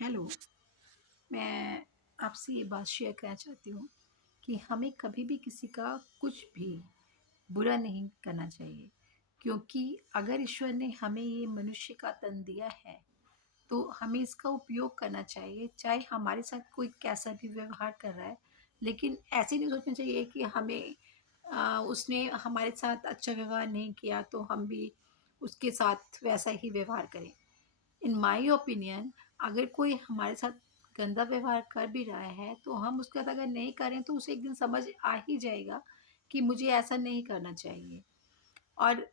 Hello. मैं आपसे ये बात शेयर करना चाहती हूँ कि हमें कभी भी किसी का कुछ भी बुरा नहीं करना चाहिए, क्योंकि अगर ईश्वर ने हमें ये मनुष्य का तन दिया है तो हमें इसका उपयोग करना चाहिए, चाहे हमारे साथ कोई कैसा भी व्यवहार कर रहा है। लेकिन ऐसे नहीं सोचना चाहिए कि हमें उसने हमारे साथ अच्छा व्यवहार नहीं किया तो हम भी उसके साथ वैसा ही व्यवहार करें। इन माय ओपिनियन, अगर कोई हमारे साथ गंदा व्यवहार कर भी रहा है तो हम उसके साथ अगर नहीं करें तो उसे एक दिन समझ आ ही जाएगा कि मुझे ऐसा नहीं करना चाहिए। और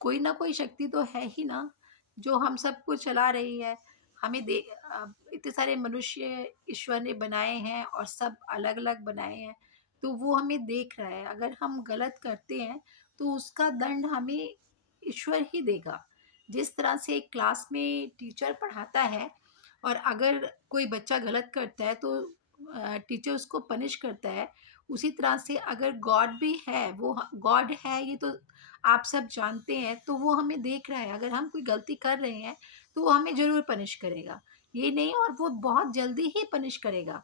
कोई ना कोई शक्ति तो है ही ना, जो हम सबको चला रही है। हमें इतने सारे मनुष्य ईश्वर ने बनाए हैं और सब अलग अलग बनाए हैं, तो वो हमें देख रहा है। अगर हम गलत करते हैं तो उसका दंड हमें ईश्वर ही देगा। जिस तरह से एक क्लास में टीचर पढ़ाता है और अगर कोई बच्चा गलत करता है तो टीचर उसको पनिश करता है, उसी तरह से अगर गॉड भी है, वो गॉड है ये तो आप सब जानते हैं, तो वो हमें देख रहा है। अगर हम कोई गलती कर रहे हैं तो वो हमें ज़रूर पनिश करेगा, ये नहीं, और वो बहुत जल्दी ही पनिश करेगा।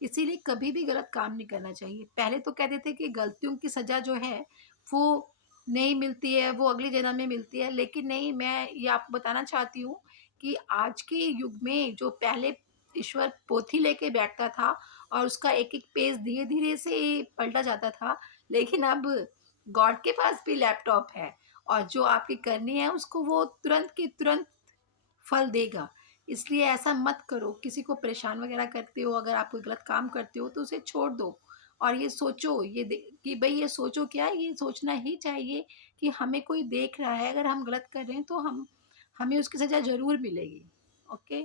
इसीलिए कभी भी गलत काम नहीं करना चाहिए। पहले तो कहते थे कि गलतियों की सज़ा जो है वो नहीं मिलती है, वो अगले जन्म में मिलती है, लेकिन नहीं, मैं ये आपको बताना चाहती हूँ कि आज के युग में जो पहले ईश्वर पोथी लेके बैठता था और उसका एक-एक पेज धीरे-धीरे से पलटा जाता था, लेकिन अब गॉड के पास भी लैपटॉप है और जो आपकी करनी है उसको वो तुरंत की तुरंत फल देगा। इसलिए ऐसा मत करो, किसी को परेशान वगैरह करते हो, अगर आप कोई गलत काम करते हो तो उसे छोड़ दो। और ये सोचो, ये दे कि भई ये सोचो क्या, ये सोचना ही चाहिए कि हमें कोई देख रहा है, अगर हम गलत कर रहे हैं तो हमें उसकी सज़ा ज़रूर मिलेगी। ओके?